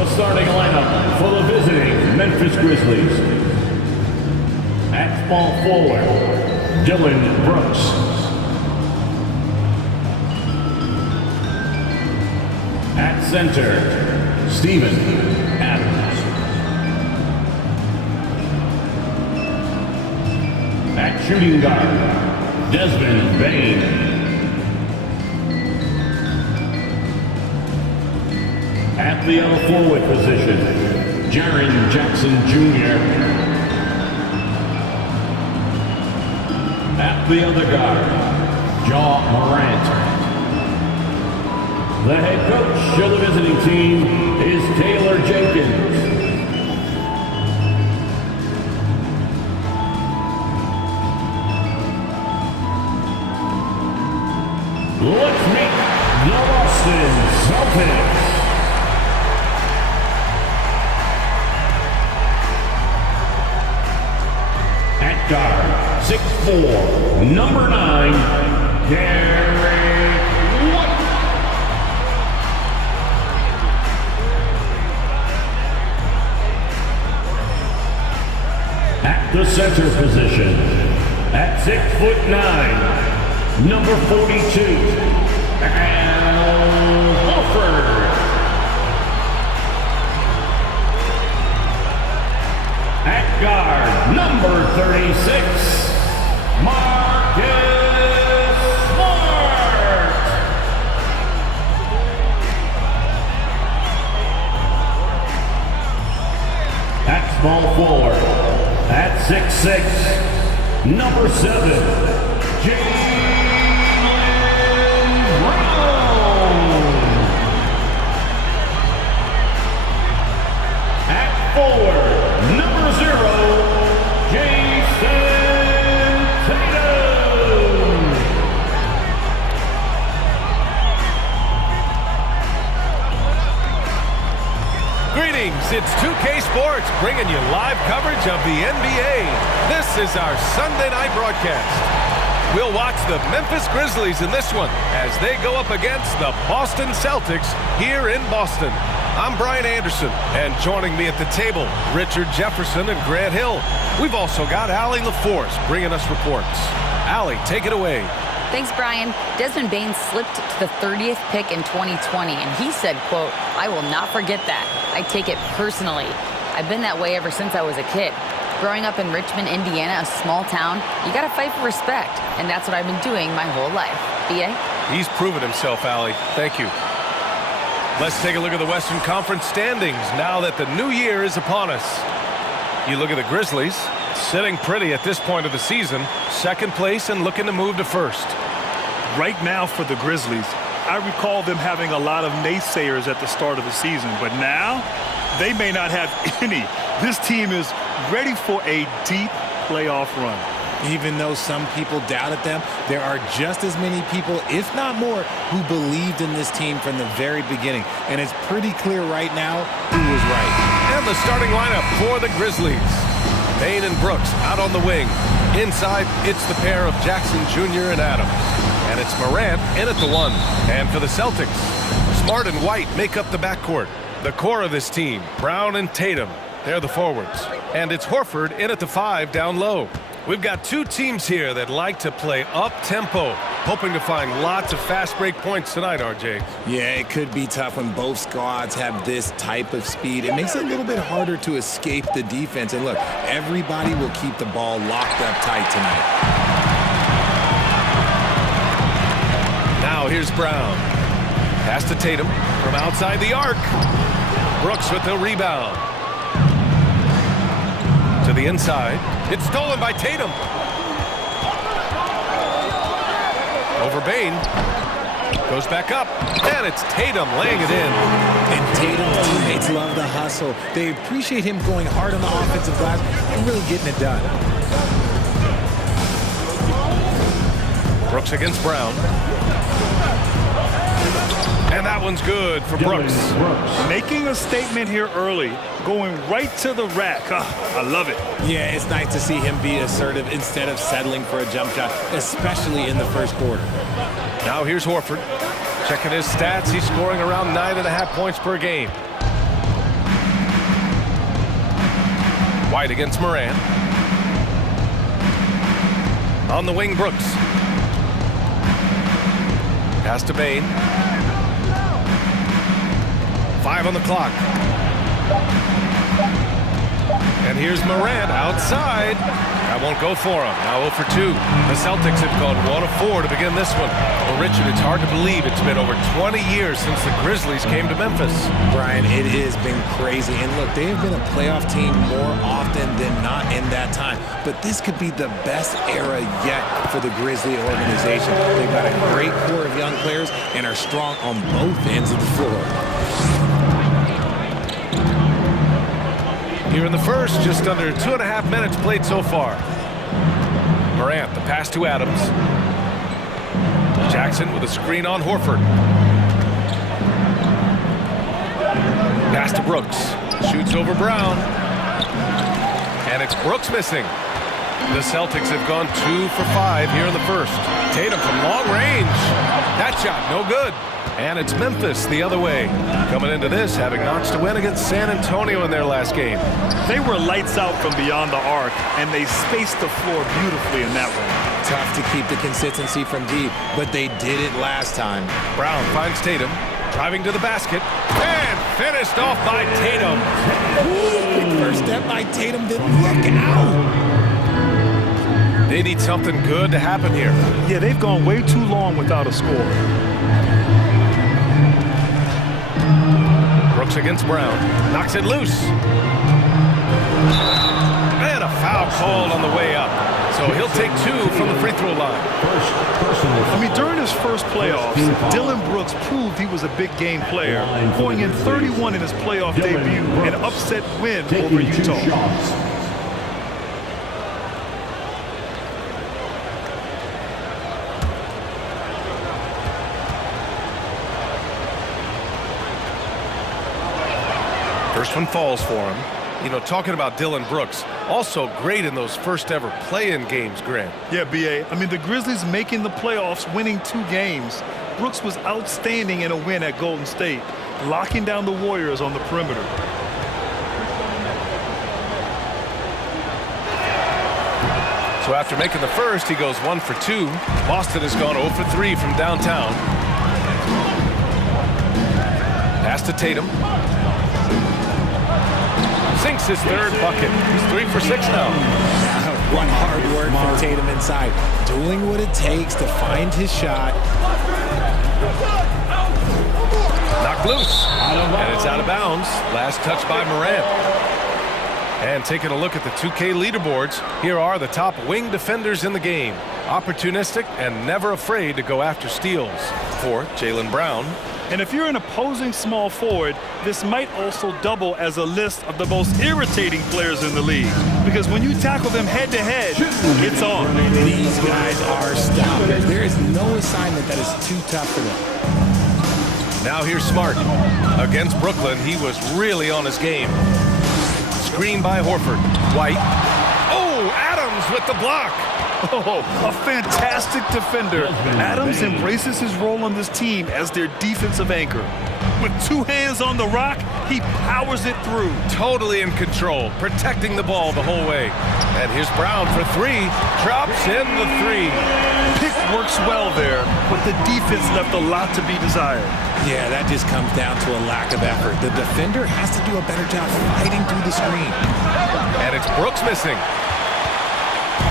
The starting lineup for the visiting Memphis Grizzlies. At small forward, Dylan Brooks. At center, Steven Adams. At shooting guard, Desmond Bain. At the L forward position, Jaren Jackson Jr. At the other guard, Ja Morant. The head coach of the visiting team is Taylor Jenkins. Let's meet the Boston Celtics. At guard, 6'4", number 9, Derek White. At the center position, at 6'9", number 42, Al Horford. At guard, number 36, Marcus Smart. At small forward, at 6'6", number 7, Jaylen Brown. At forward, number 0, Jason Tatum. Greetings, it's 2K Sports bringing you live coverage of the NBA. This is our Sunday night broadcast. We'll watch the Memphis Grizzlies in this one as they go up against the Boston Celtics here in Boston. I'm Brian Anderson, and joining me at the table, Richard Jefferson and Grant Hill. We've also got Allie LaForce bringing us reports. Allie, take it away. Thanks, Brian. Desmond Bain slipped to the 30th pick in 2020, and he said, quote, "I will not forget that. I take it personally. I've been that way ever since I was a kid. Growing up in Richmond, Indiana, a small town, you got to fight for respect, and that's what I've been doing my whole life." B.A.? He's proven himself, Allie. Thank you. Let's take a look at the Western Conference standings now that the new year is upon us. You look at the Grizzlies, sitting pretty at this point of the season, second place and looking to move to first. Right now for the Grizzlies, I recall them having a lot of naysayers at the start of the season, but now they may not have any. This team is ready for a deep playoff run. Even though some people doubted them, there are just as many people, if not more, who believed in this team from the very beginning. And it's pretty clear right now who was right. And the starting lineup for the Grizzlies. Bain and Brooks out on the wing. Inside, it's the pair of Jackson Jr. and Adams. And it's Morant in at the 1. And for the Celtics, Smart and White make up the backcourt. The core of this team, Brown and Tatum, they're the forwards. And it's Horford in at the 5 down low. We've got two teams here that like to play up-tempo, hoping to find lots of fast break points tonight, RJ. Yeah, it could be tough when both squads have this type of speed. It makes it a little bit harder to escape the defense. And look, everybody will keep the ball locked up tight tonight. Now here's Brown. Pass to Tatum from outside the arc. Brooks with the rebound. To the inside. It's stolen by Tatum. Over Bain. Goes back up. And it's Tatum laying it in. And Tatum's teammates love the hustle. They appreciate him going hard on the offensive glass and really getting it done. Brooks against Brown. And that one's good for Brooks. Making a statement here early, going right to the rack. I love it. Yeah, it's nice to see him be assertive instead of settling for a jump shot, especially in the first quarter. Now here's Horford. Checking his stats, he's scoring around 9.5 points per game. White against Morant. On the wing, Brooks. Pass to Bain. 5 on the clock. And here's Morant outside. That won't go for him. Now 0 for 2. The Celtics have gone 1 of 4 to begin this one. Well, Richard, it's hard to believe it's been over 20 years since the Grizzlies came to Memphis. Brian, it has been crazy. And look, they have been a playoff team more often than not in that time. But this could be the best era yet for the Grizzly organization. They've got a great core of young players and are strong on both ends of the floor. Here in the first, just under 2.5 minutes played so far. Morant, the pass to Adams. Jackson with a screen on Horford. Pass to Brooks. Shoots over Brown. And it's Brooks missing. The Celtics have gone 2 for 5 here in the first. Tatum from long range. That shot, no good. And it's Memphis the other way. Coming into this, having notched a win against San Antonio in their last game. They were lights out from beyond the arc, and they spaced the floor beautifully in that one. Tough to keep the consistency from deep, but they did it last time. Brown finds Tatum, driving to the basket, and finished off by Tatum. Big first step by Tatum, then look out! They need something good to happen here. Yeah, they've gone way too long without a score. Brooks against Brown. Knocks it loose. And a foul called on the way up. So he'll take 2 from the free throw line. I mean, during his first playoffs, Dillon Brooks proved he was a big game player, going in 31 in his playoff debut, an upset win over Utah. First one falls for him. You know, talking about Dillon Brooks, also great in those first ever play-in games, Grant. Yeah, B.A. I mean, the Grizzlies making the playoffs, winning 2 games. Brooks was outstanding in a win at Golden State, locking down the Warriors on the perimeter. So after making the first, he goes 1 for 2. Boston has gone 0 for 3 from downtown. Pass to Tatum. Sinks his 3rd bucket. He's 3 for 6 now. One hard work from Tatum inside, doing what it takes to find his shot. Knocked loose. And it's out of bounds. Last touch by Morant. And taking a look at the 2K leaderboards, here are the top wing defenders in the game. Opportunistic and never afraid to go after steals. For Jaylen Brown. And if you're an opposing small forward, this might also double as a list of the most irritating players in the league. Because when you tackle them head-to-head, it's on. These guys are stoppers. There is no assignment that is too tough for them. Now here's Smart. Against Brooklyn, he was really on his game. Screen by Horford. White. Oh, Adams with the block. Oh, a fantastic defender. Adams embraces his role on this team as their defensive anchor. With 2 hands on the rock, he powers it through. Totally in control, protecting the ball the whole way. And here's Brown for 3. Drops in the 3. Pick works well there, but the defense left a lot to be desired. Yeah, that just comes down to a lack of effort. The defender has to do a better job fighting through the screen. And it's Brooks missing.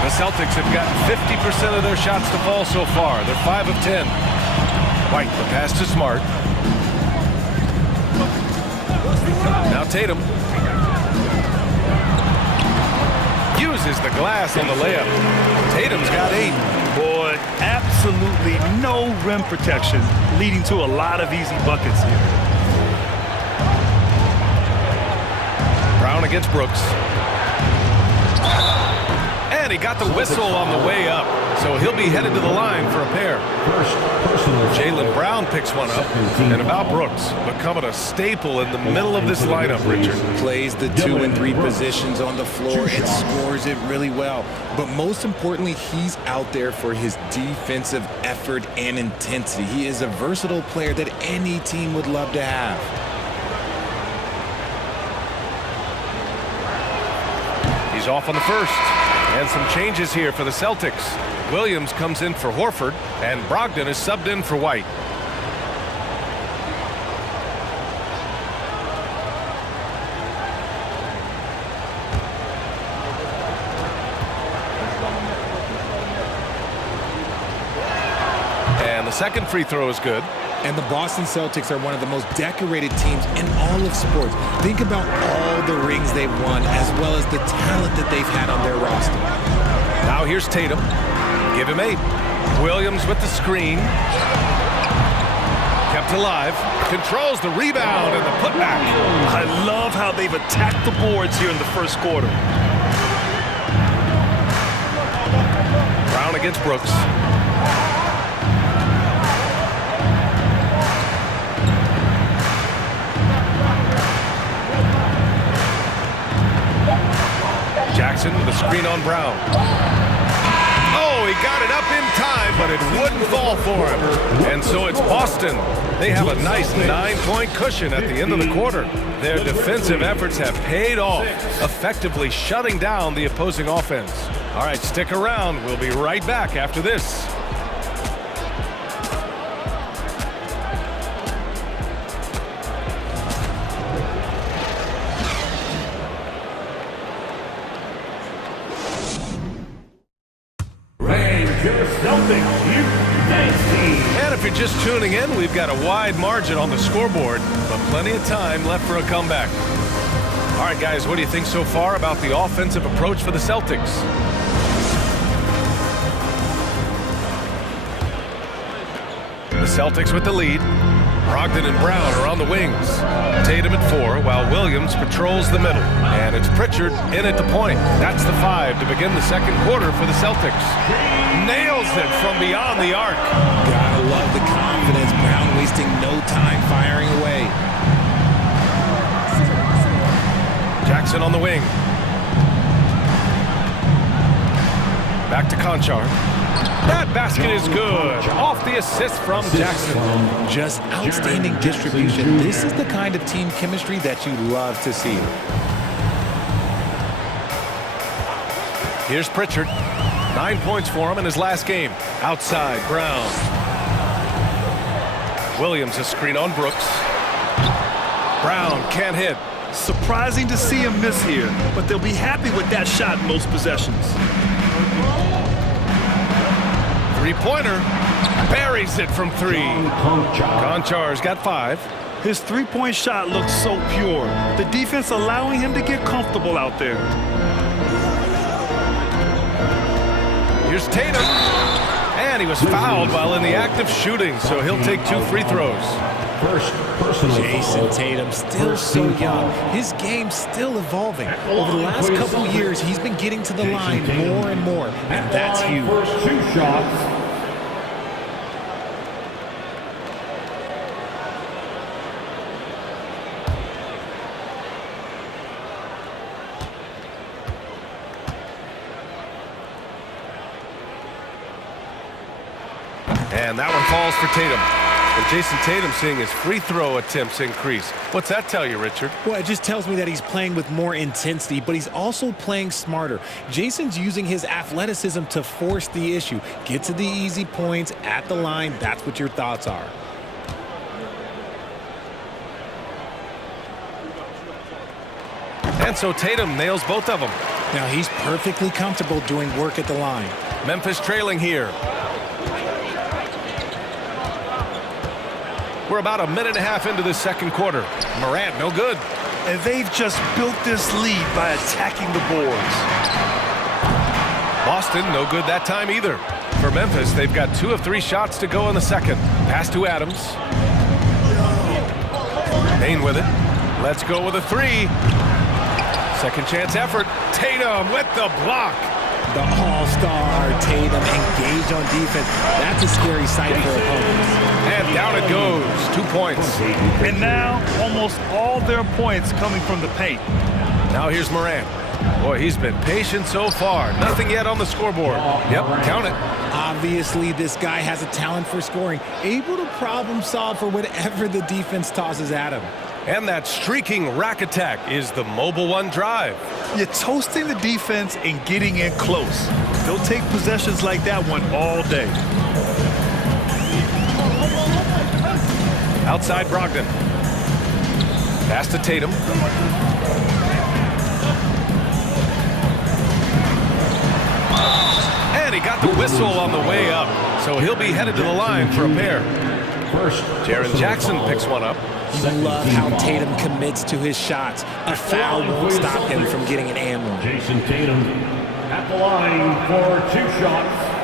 The Celtics have gotten 50% of their shots to fall so far. They're 5 of 10. White, the pass to Smart. Now Tatum. Uses the glass on the layup. Tatum's got 8. Boy, absolutely no rim protection, leading to a lot of easy buckets here. Brown against Brooks. And he got the whistle on the way up, so he'll be headed to the line for a pair. Jaylen Brown picks one up, and about Brooks, becoming a staple in the middle of this lineup, Richard. Plays the 2 and 3 positions on the floor and scores it really well. But most importantly, he's out there for his defensive effort and intensity. He is a versatile player that any team would love to have. He's off on the first. And some changes here for the Celtics. Williams comes in for Horford, and Brogdon is subbed in for White. And the second free throw is good. And the Boston Celtics are one of the most decorated teams in all of sports. Think about all the rings they've won, as well as the talent that they've had on their roster. Now here's Tatum. Give him 8. Williams with the screen. Kept alive. Controls the rebound and the putback. I love how they've attacked the boards here in the first quarter. Brown against Brooks. Jackson with a screen on Brown. Oh, he got it up in time, but it wouldn't fall for him. And so it's Boston. They have a nice 9-point cushion at the end of the quarter. Their defensive efforts have paid off, effectively shutting down the opposing offense. All right, stick around. We'll be right back after this. And if you're just tuning in, we've got a wide margin on the scoreboard, but plenty of time left for a comeback. All right, guys, what do you think so far about the offensive approach for the Celtics? The Celtics with the lead. Brogdon and Brown are on the wings. Tatum at 4, while Williams patrols the middle. And it's Pritchard in at the point. That's the 5 to begin the second quarter for the Celtics. Nails it from beyond the arc. Gotta love the confidence. Brown wasting no time firing away. Jackson on the wing. Back to Conchar. That basket is good. Off the assist from Jackson. Just outstanding distribution. This is the kind of team chemistry that you love to see. Here's Pritchard. 9 points for him in his last game. Outside, Brown. Williams a screen on Brooks. Brown can't hit. Surprising to see him miss here, but they'll be happy with that shot most possessions. Three-pointer. Buries it from 3. Conchar's got 5. His three-point shot looks so pure. The defense allowing him to get comfortable out there. Here's Tatum. And he was fouled while in the act of shooting, so he'll take 2 free throws. Jason Tatum still so young. His game's still evolving. Over the last couple years, he's been getting to the line more and more, and that's huge. First 2 shots. And that one falls for Tatum. And Jason Tatum seeing his free throw attempts increase. What's that tell you, Richard? Well, it just tells me that he's playing with more intensity, but he's also playing smarter. Jason's using his athleticism to force the issue. Get to the easy points at the line. That's what your thoughts are. And so Tatum nails both of them. Now he's perfectly comfortable doing work at the line. Memphis trailing here. We're about a minute and a half into this second quarter. Morant, no good. And they've just built this lead by attacking the boards. Boston, no good that time either. For Memphis, they've got 2 of 3 shots to go in the second. Pass to Adams. Payne with it. Let's go with a 3. Second chance effort. Tatum with the block. The all-star Tatum engaged on defense. That's a scary sight for opponents. And down it goes. 2 points. And now almost all their points coming from the paint. Now here's Morant. Boy, he's been patient so far. Nothing yet on the scoreboard. Yep, count it. Obviously, this guy has a talent for scoring, able to problem solve for whatever the defense tosses at him. And that streaking rack attack is the Mobile One drive. You're toasting the defense and getting in close. They'll take possessions like that one all day. Outside Brogdon. Pass to Tatum. And he got the whistle on the way up. So he'll be headed to the line for a pair. First, Jaren Jackson picks one up. You love how Tatum commits to his shots. A foul won't stop him from getting an and one. Jason Tatum at the line for 2 shots.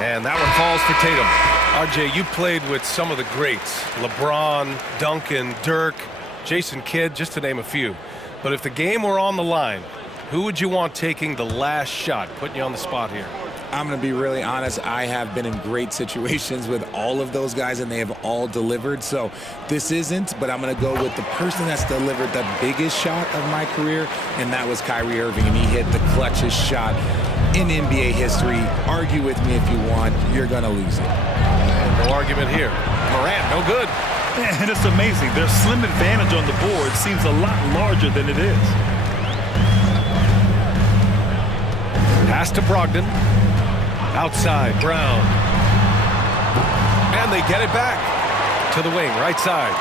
And that one falls for Tatum. RJ, you played with some of the greats. LeBron, Duncan, Dirk, Jason Kidd, just to name a few. But if the game were on the line, who would you want taking the last shot? Putting you on the spot here. I'm going to be really honest. I have been in great situations with all of those guys, and they have all delivered. So this isn't, but I'm going to go with the person that's delivered the biggest shot of my career, and that was Kyrie Irving, and he hit the clutchest shot in NBA history. Argue with me if you want. You're going to lose it. No argument here. Morant, no good. And it's amazing. Their slim advantage on the board seems a lot larger than it is. Pass to Brogdon. Outside, Brown. And they get it back to the wing, right side.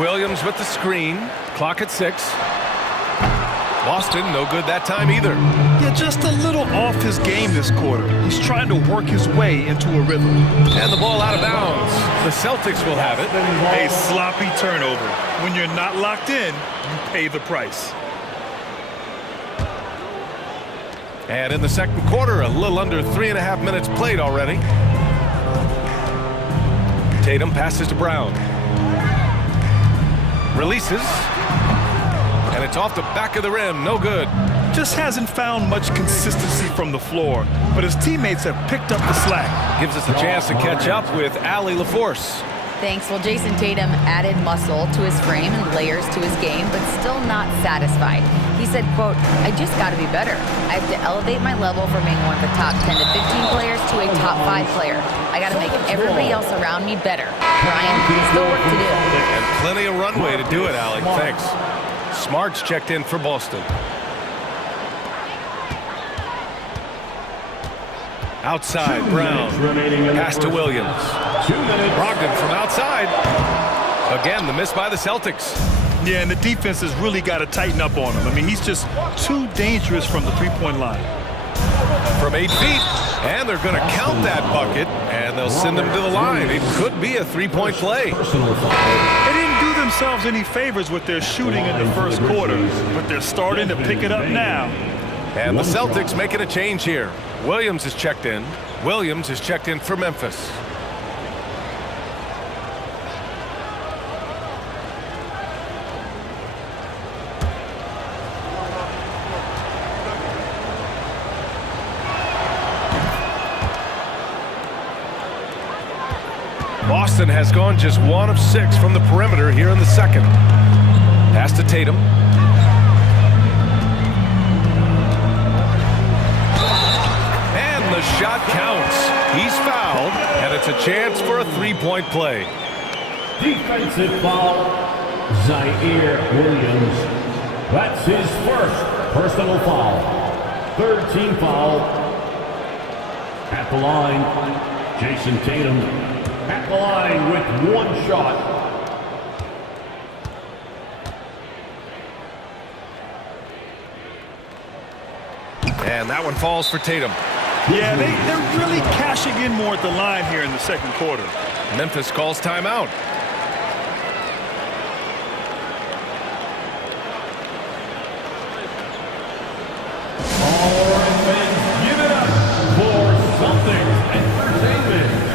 Williams with the screen. Clock at 6. Boston, no good that time either. Yeah, just a little off his game this quarter. He's trying to work his way into a rhythm. And the ball out of bounds. The Celtics will have it. A sloppy turnover. When you're not locked in, you pay the price. And in the second quarter, a little under 3.5 minutes played already. Tatum passes to Brown. Releases. And it's off the back of the rim. No good. Just hasn't found much consistency from the floor, but his teammates have picked up the slack. Gives us a chance to catch up with Allie LaForce. Thanks. Well, Jason Tatum added muscle to his frame and layers to his game, but still not satisfied. He said, quote, I just got to be better. I have to elevate my level from being one of the top 10 to 15 players to a top 5 player. I got to make everybody else around me better. Brian, still work to do. And plenty of runway to do it, Allie. Thanks. Smart's checked in for Boston. Outside, Brown. Pass to Williams. Brogdon from outside. Again, the miss by the Celtics. Yeah, and the defense has really got to tighten up on him. I mean, he's just too dangerous from the three-point line. From 8 feet, and they're going to count that bucket, and they'll send him to the line. It could be a 3-point play. They didn't do themselves any favors with their shooting in the first quarter, but they're starting to pick it up now. And the Celtics making a change here. Williams is checked in. Williams is checked in for Memphis. Boston has gone just 1 of 6 from the perimeter here in the second. Pass to Tatum. And the shot counts. He's fouled, and it's a chance for a 3-point play. Defensive foul, Zaire Williams. That's his first personal foul. 3rd team foul. At the line, Jason Tatum. At the line with 1 shot. And that one falls for Tatum. Yeah, they're really cashing in more at the line here in the second quarter. Memphis calls timeout. All right, fans, give it up for Celtics Entertainment.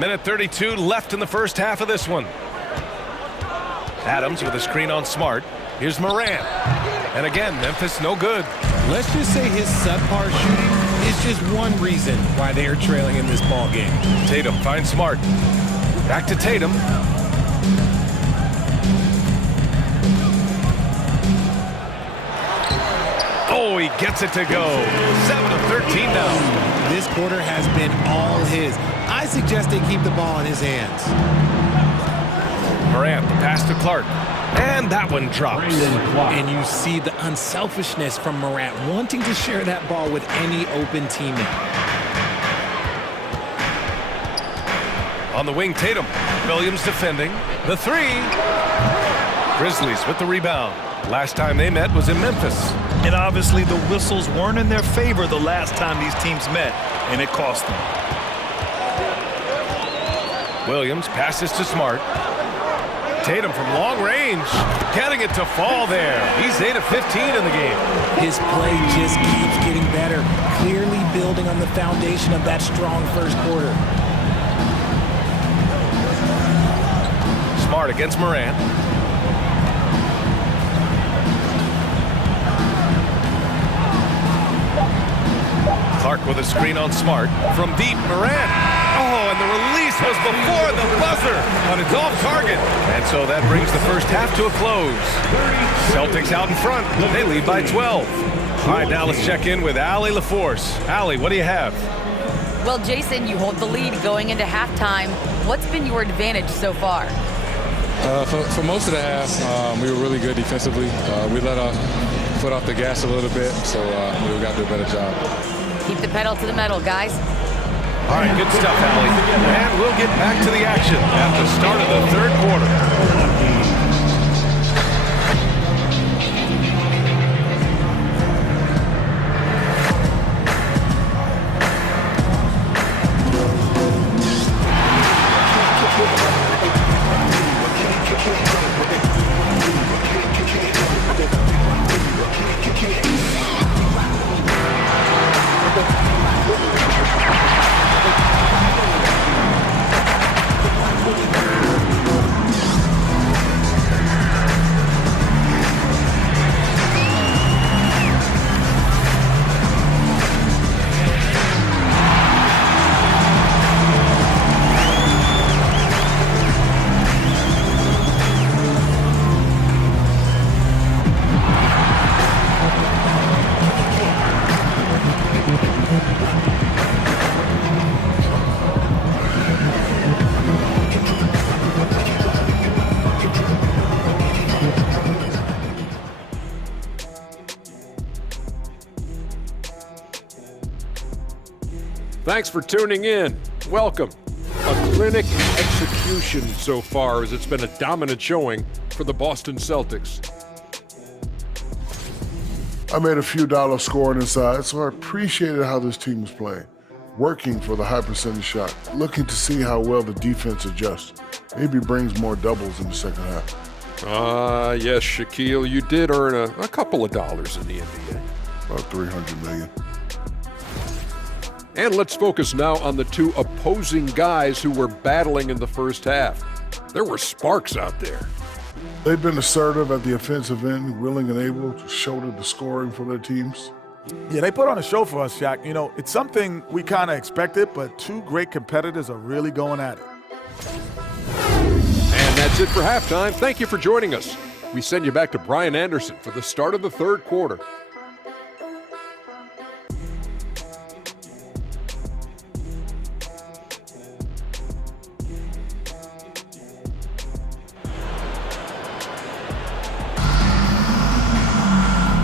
Minute 32 left in the first half of this one. Adams with a screen on Smart. Here's Morant. And again, Memphis no good. Let's just say his subpar shooting is just one reason why they are trailing in this ball game. Tatum finds Smart. Back to Tatum. Oh, he gets it to go. 7 of 13 now. This quarter has been all his. I suggest they keep the ball in his hands. Morant, the pass to Clark. And that one drops. And you see the unselfishness from Morant wanting to share that ball with any open teammate. On the wing, Tatum. Williams defending. The three. Grizzlies with the rebound. Last time they met was in Memphis. And obviously the whistles weren't in their favor the last time these teams met, and it cost them. Williams passes to Smart. Tatum from long range, getting it to fall there. He's 8 of 15 in the game. His play just keeps getting better, clearly building on the foundation of that strong first quarter. Smart against Morant. Clark with a screen on Smart. From deep, Morant. Oh, and the release was before the buzzer, but it's off target. And so that brings the first half to a close. Celtics out in front. They lead by 12. All right, now let's check in with Allie LaForce. Allie, what do you have? Well, Jason, you hold the lead going into halftime. What's been your advantage so far? For most of the half, we were really good defensively. We let our foot off the gas a little bit, so we got to do a better job. Keep the pedal to the metal, guys. All right, good stuff, Allie. And we'll get back to the action at the start of the third quarter. Thanks for tuning in. Welcome. A clinic execution so far, as it's been a dominant showing for the Boston Celtics. I made a few dollars scoring inside, so I appreciated how this team was playing. Working for the high percentage shot, looking to see how well the defense adjusts. Maybe brings more doubles in the second half. Yes, Shaquille, you did earn a couple of dollars in the NBA. About $300 million. And let's focus now on the two opposing guys who were battling in the first half. There were sparks out there. They've been assertive at the offensive end, willing and able to shoulder the scoring for their teams. Yeah, they put on a show for us, Shaq. You know, it's something we kind of expected, but two great competitors are really going at it. And that's it for halftime. Thank you for joining us. We send you back to Brian Anderson for the start of the third quarter.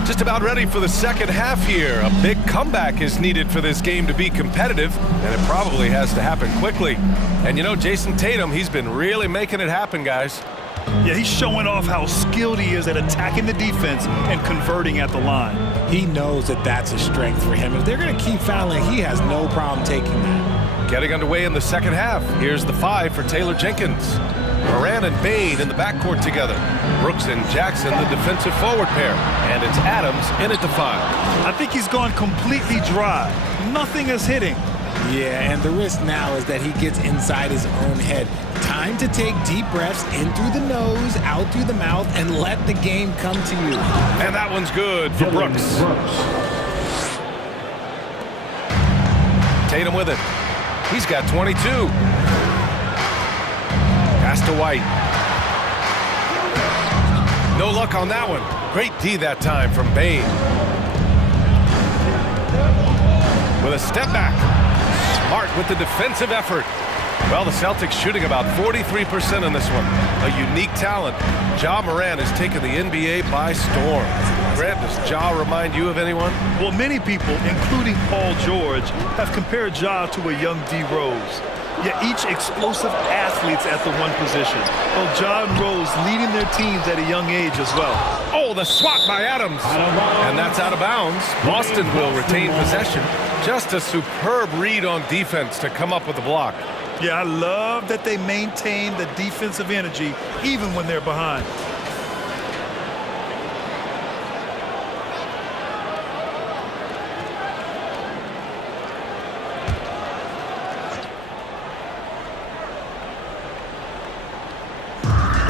Just about ready for the second half here. A big comeback is needed for this game to be competitive, and it probably has to happen quickly. And you know, Jason Tatum, he's been really making it happen, guys. Yeah, he's showing off how skilled he is at attacking the defense and converting at the line. He knows that that's a strength for him. If they're going to keep fouling, he has no problem taking that. Getting underway in the second half. Here's the 5 for Taylor Jenkins. Morant and Bain in the backcourt together. Brooks and Jackson, the defensive forward pair. And it's Adams in at the 5. I think he's gone completely dry. Nothing is hitting. Yeah, and the risk now is that he gets inside his own head. Time to take deep breaths in through the nose, out through the mouth, and let the game come to you. And that one's good for Brooks. Tatum with it. He's got 22. Pass to White. No luck on that one. Great D that time from Bain. With a step back. Smart with the defensive effort. Well, the Celtics shooting about 43% in this one. A unique talent. Ja Morant has taken the NBA by storm. Grant, does Ja remind you of anyone? Well, many people, including Paul George, have compared Ja to a young D. Rose. Yet each explosive athletes at the one position. Well, Ja and Rose leading their teams at a young age as well. Oh, the swat by Adams. And that's out of bounds. Boston will retain possession. Just a superb read on defense to come up with the block. Yeah, I love that they maintain the defensive energy even when they're behind.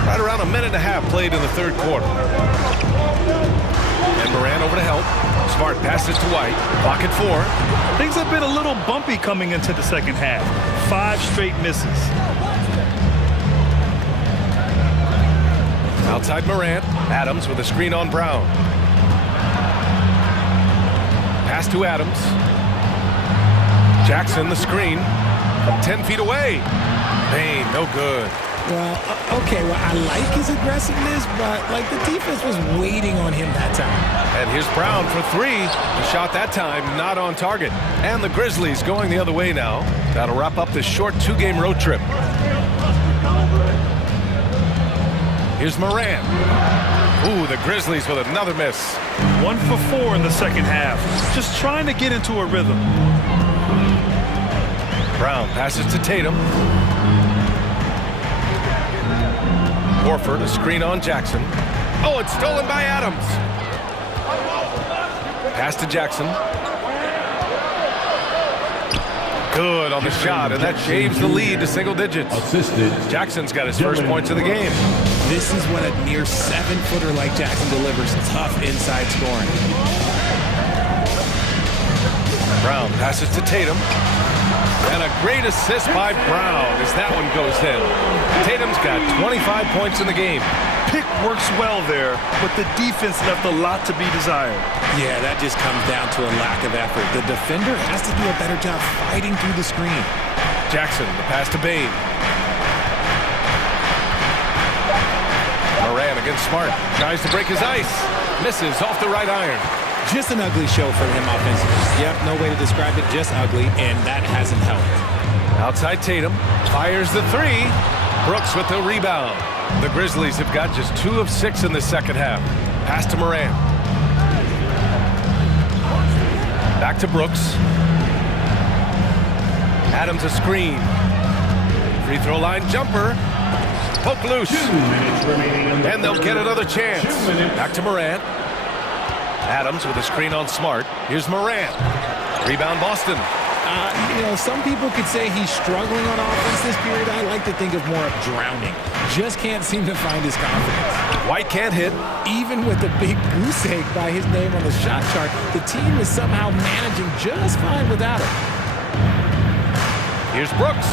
Right around a minute and a half played in the third quarter. And Morant over to help. Smart passes to White. Clock at 4. Things have been a little bumpy coming into the second half. 5 straight misses. Outside Morant. Adams with a screen on Brown. Pass to Adams. Jackson the screen from 10 feet away. Bain, no good. Well, okay, well, I like his aggressiveness, but, like, the defense was waiting on him that time. And here's Brown for 3. He shot that time, not on target. And the Grizzlies going the other way now. That'll wrap up this short 2-game road trip. Here's Morant. Ooh, the Grizzlies with another miss. 1 for 4 in the second half. Just trying to get into a rhythm. Brown passes to Tatum. Horford, a screen on Jackson. Oh, it's stolen by Adams. Pass to Jackson. Good on the shot, and that shaves the lead to single digits. Assisted. Jackson's got his first points of the game. This is when a near 7-footer like Jackson delivers tough inside scoring. Brown passes to Tatum. And a great assist by Brown as that one goes in. Tatum's got 25 points in the game. Pick works well there, but the defense left a lot to be desired. Yeah, that just comes down to a lack of effort. The defender has to do a better job fighting through the screen. Jackson, the pass to Bain. Morant against Smart. Tries to break his ice. Misses off the right iron. Just an ugly show for him offensively. Yep, no way to describe it, just ugly, and that hasn't helped. Outside Tatum, fires the 3. Brooks with the rebound. The Grizzlies have got just 2 of 6 in the second half. Pass to Morant. Back to Brooks. Adams a screen. Free throw line jumper. Poke loose. 2 minutes remaining. And they'll get another chance. 2 minutes. Back to Morant. Adams with a screen on Smart. Here's Morant. Rebound Boston. You know, some people could say he's struggling on offense this period. I like to think of more of drowning. Just can't seem to find his confidence. White can't hit. Even with a big goose egg by his name on the shot chart, the team is somehow managing just fine without him. Here's Brooks,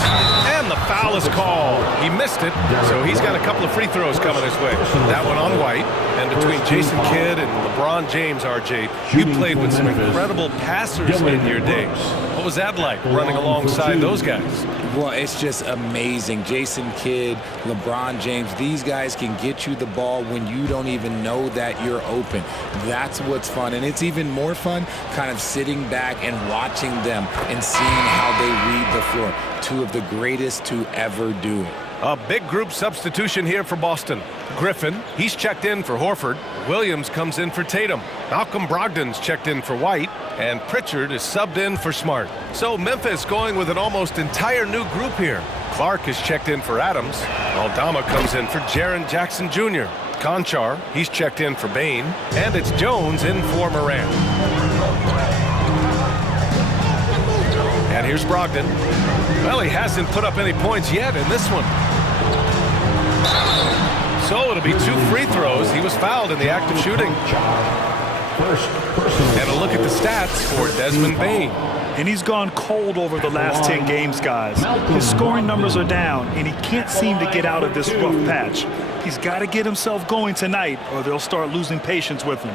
and the foul is called. He missed it, so he's got a couple of free throws coming his way. That one on White, and between Jason Kidd and LeBron James, RJ, you played with some incredible passers in your day. What was that like, running alongside those guys? Well, it's just amazing. Jason Kidd, LeBron James, these guys can get you the ball when you don't even know that you're open. That's what's fun, and it's even more fun kind of sitting back and watching them and seeing how they read the floor. 2 of the greatest to ever do it. A big group substitution here for Boston. Griffin, he's checked in for Horford. Williams comes in for Tatum. Malcolm Brogdon's checked in for White. And Pritchard is subbed in for Smart. So Memphis going with an almost entire new group here. Clark is checked in for Adams. Aldama comes in for Jaren Jackson Jr. Conchar, he's checked in for Bain. And it's Jones in for Morant. And Here's Brogdon. Well, he hasn't put up any points yet in this one. So it'll be 2 free throws. He was fouled in the act of shooting. And a look at the stats for Desmond Bane. And he's gone cold over the last 10 games, guys. His scoring numbers are down, and he can't seem to get out of this rough patch. He's got to get himself going tonight, or they'll start losing patience with him.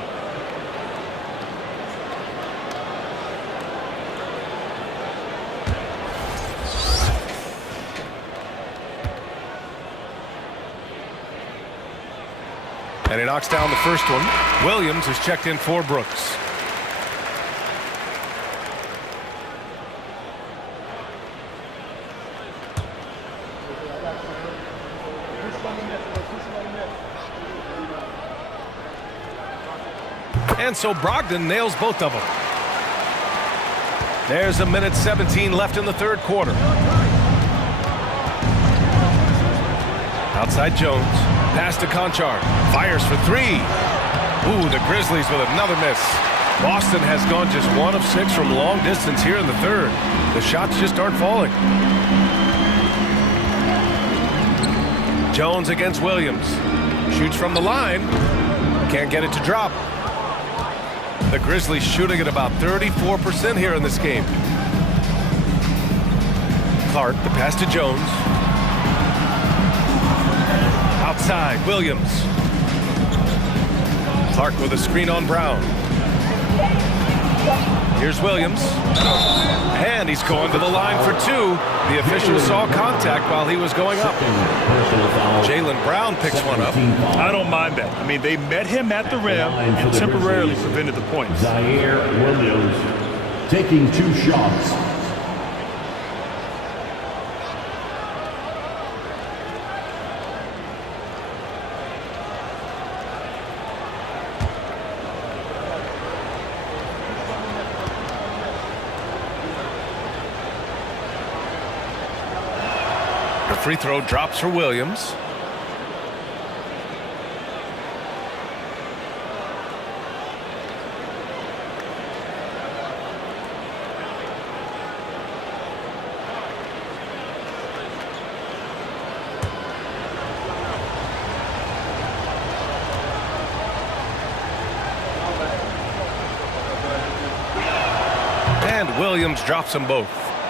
And he knocks down the first one. Williams is checked in for Brooks. And so Brogdon nails both of them. There's 1:17 left in the third quarter. Outside Jones. Pass to Conchard. Fires for 3. Ooh, the Grizzlies with another miss. Boston has gone just 1 of 6 from long distance here in the third. The shots just aren't falling. Jones against Williams. Shoots from the line. Can't get it to drop. The Grizzlies shooting at about 34% here in this game. Clark, the pass to Jones. Outside, Williams. Clark with a screen on Brown. Here's Williams. And he's going to the line for 2. The official saw contact while he was going up. Jaylen Brown picks one up. I don't mind that. I mean, they met him at the rim and temporarily prevented the points. Zaire Williams taking 2 shots. Free throw drops for Williams. And Williams drops them both.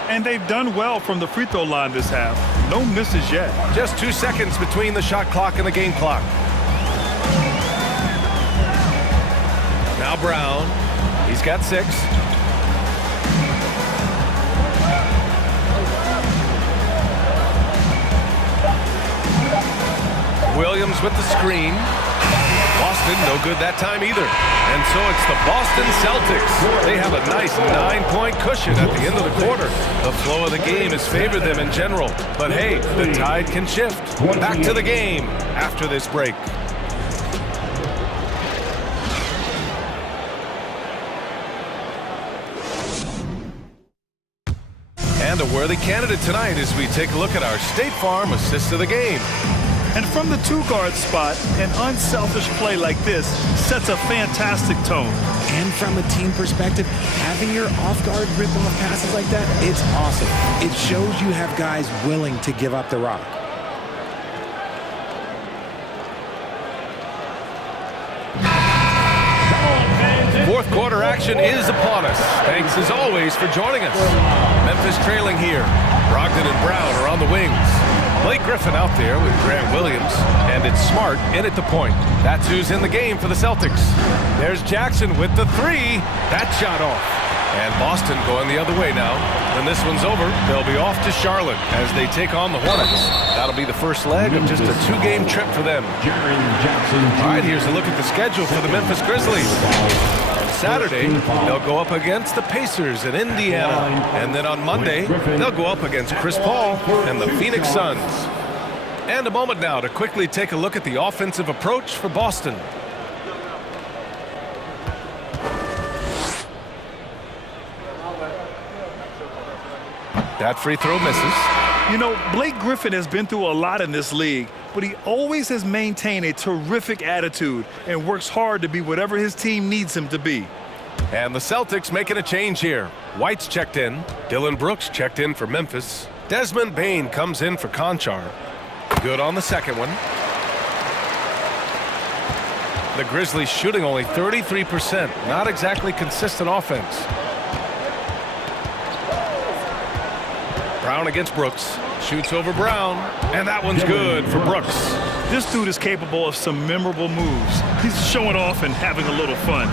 And they've done well from the free throw line this half. No misses yet. Just 2 seconds between the shot clock and the game clock. Now Brown. He's got 6. Williams with the screen. Boston, no good that time either. And so it's the Boston Celtics. They have a nice 9-point cushion at the end of the quarter. The flow of the game has favored them in general. But hey, the tide can shift. Back to the game after this break. And a worthy candidate tonight as we take a look at our State Farm assist of the game. And from the 2-guard spot, an unselfish play like this sets a fantastic tone. And from a team perspective, having your off-guard rip-off passes like that, it's awesome. It shows you have guys willing to give up the rock. Fourth quarter action is upon us. Thanks as always for joining us. Memphis trailing here. Brogdon and Brown are on the wings. Blake Griffin out there with Grant Williams, and it's Smart in at the point. That's who's in the game for the Celtics. There's Jackson with the 3. That shot off. And Boston going the other way now. When this one's over, they'll be off to Charlotte as they take on the Hornets. That'll be the first leg of just a 2-game trip for them. All right, here's a look at the schedule for the Memphis Grizzlies. On Saturday, they'll go up against the Pacers in Indiana. And then on Monday, they'll go up against Chris Paul and the Phoenix Suns. And a moment now to quickly take a look at the offensive approach for Boston. That free throw misses. You know, Blake Griffin has been through a lot in this league, but he always has maintained a terrific attitude and works hard to be whatever his team needs him to be. And the Celtics making a change here. White's checked in. Dillon Brooks checked in for Memphis. Desmond Bane comes in for Conchar. Good on the second one. The Grizzlies shooting only 33%. Not exactly consistent offense. Brown against Brooks. Shoots over Brown. And that one's good for Brooks. This dude is capable of some memorable moves. He's showing off and having a little fun.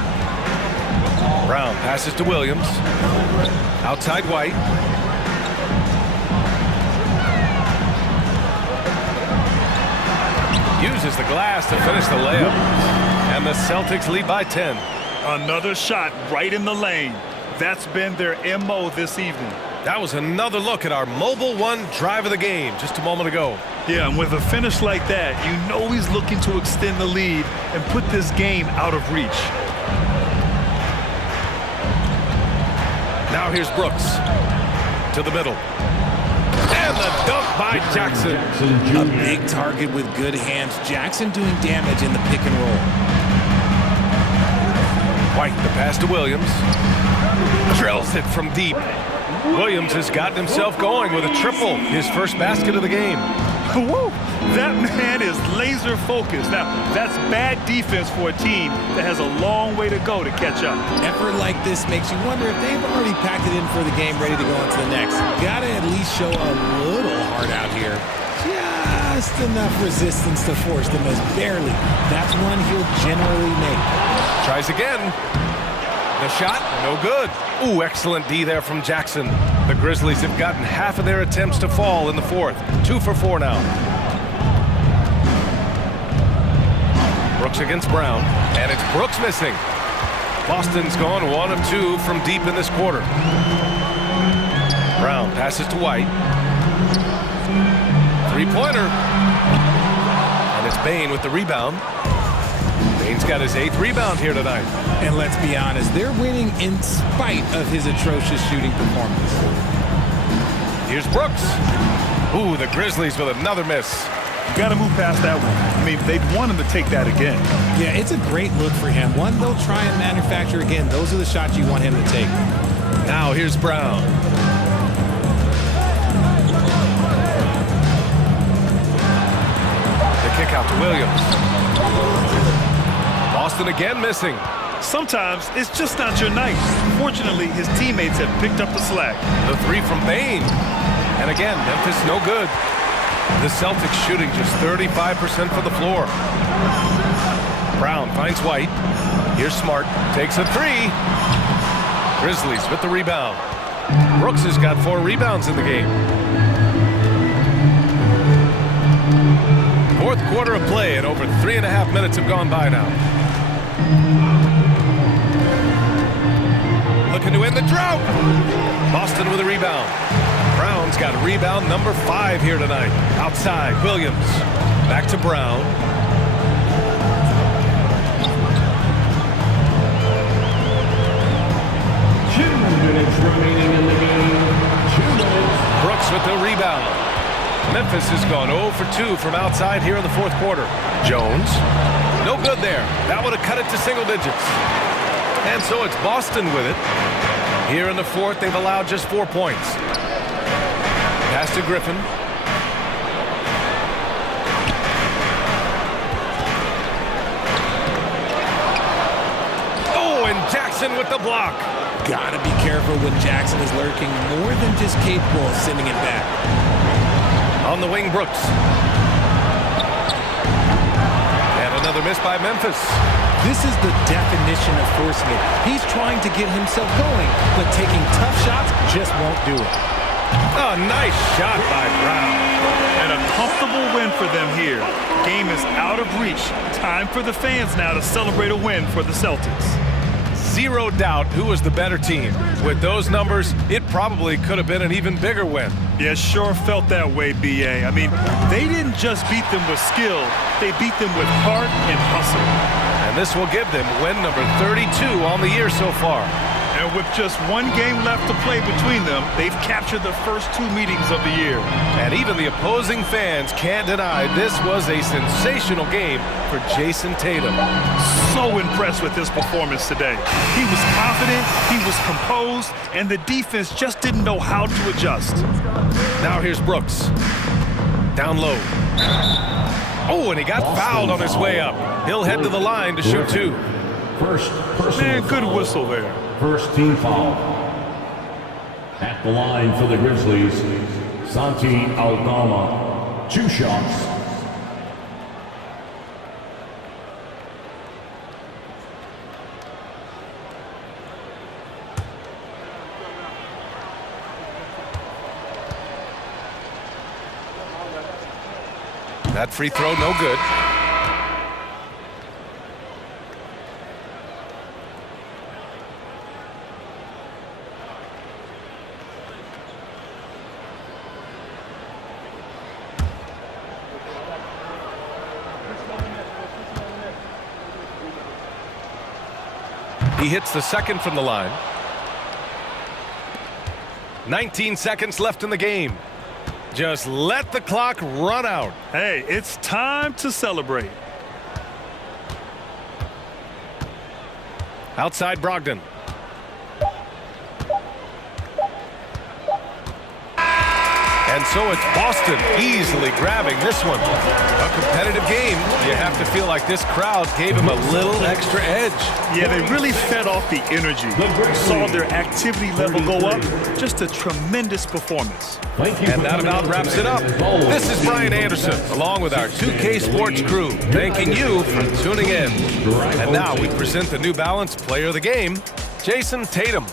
Brown passes to Williams. Outside White. Uses the glass to finish the layup. And the Celtics lead by 10. Another shot right in the lane. That's been their MO this evening. That was another look at our Mobile One drive of the game just a moment ago. Yeah, and with a finish like that, you know he's looking to extend the lead and put this game out of reach. Now here's Brooks to the middle. And the dunk by Jackson. A big target with good hands. Jackson doing damage in the pick and roll. White, the pass to Williams. Drills it from deep. Williams has gotten himself going with a triple. His first basket of the game. Woo! That man is laser focused. Now, that's bad defense for a team that has a long way to go to catch up. Effort like this makes you wonder if they've already packed it in for the game, ready to go into the next. Gotta at least show a little heart out here. Just enough resistance to force the miss. Barely. That's one he'll generally make. Tries again. The shot, no good. Ooh, excellent D there from Jackson. The Grizzlies have gotten half of their attempts to fall in the fourth. 2 for 4 now. Brooks against Brown, and it's Brooks missing. Boston's gone 1 of 2 from deep in this quarter. Brown passes to White. Three-pointer. And it's Bane with the rebound. Bane's got his 8th rebound here tonight. And let's be honest, they're winning in spite of his atrocious shooting performance. Here's Brooks. Ooh, the Grizzlies with another miss. You got to move past that one. I mean, they'd want him to take that again. Yeah, it's a great look for him. One they'll try and manufacture again. Those are the shots you want him to take. Now here's Brown. The kick out to Williams. Boston again missing. Sometimes it's just not your night. Fortunately, his teammates have picked up the slack. The 3 from Bane. And again, Memphis no good. The Celtics shooting just 35% for the floor. Brown finds White. Here's Smart. Takes a 3. Grizzlies with the rebound. Brooks has got 4 rebounds in the game. Fourth quarter of play, and over 3.5 minutes have gone by now. Looking to end the drought. Boston with a rebound. Brown's got rebound number 5 here tonight. Outside, Williams. Back to Brown. 2 minutes remaining in the game. 2 minutes. Brooks with the rebound. Memphis has gone 0 for 2 from outside here in the fourth quarter. Jones. No good there. That would have cut it to single digits. And so it's Boston with it. Here in the fourth, they've allowed just 4 points. Pass to Griffin. Oh, and Jackson with the block. Gotta be careful when Jackson is lurking more than just capable of sending it back. On the wing, Brooks. And another miss by Memphis. This is the definition of forcing it. He's trying to get himself going, but taking tough shots just won't do it. Oh, nice shot by Brown. And a comfortable win for them here. Game is out of reach. Time for the fans now to celebrate a win for the Celtics. Zero doubt who was the better team. With those numbers, it probably could have been an even bigger win. Yeah, sure felt that way, B.A. I mean, they didn't just beat them with skill. They beat them with heart and hustle. And this will give them win number 32 on the year so far. And And with just one game left to play between them, they've captured the first 2 meetings of the year. And even the opposing fans can't deny this was a sensational game for Jason Tatum. So impressed with his performance today. He was confident, he was composed, and the defense just didn't know how to adjust. Now here's Brooks. Down low. Oh, and he got fouled on his way up. He'll head to the line to shoot 2. First personal Man, good foul. whistle there. First team foul. At the line for the Grizzlies, Santi Aldama. 2 shots. That free throw, no good. He hits the second from the line. 19 seconds left in the game. Just let the clock run out. Hey, it's time to celebrate. Outside Brogdon. And so it's Boston easily grabbing this one. A competitive game. You have to feel like this crowd gave him a little extra edge. Yeah, they really fed off the energy. Saw their activity level go up. Just a tremendous performance. And that about wraps it up. This is Brian Anderson, along with our 2K Sports crew, thanking you for tuning in. And now we present the New Balance Player of the Game, Jason Tatum.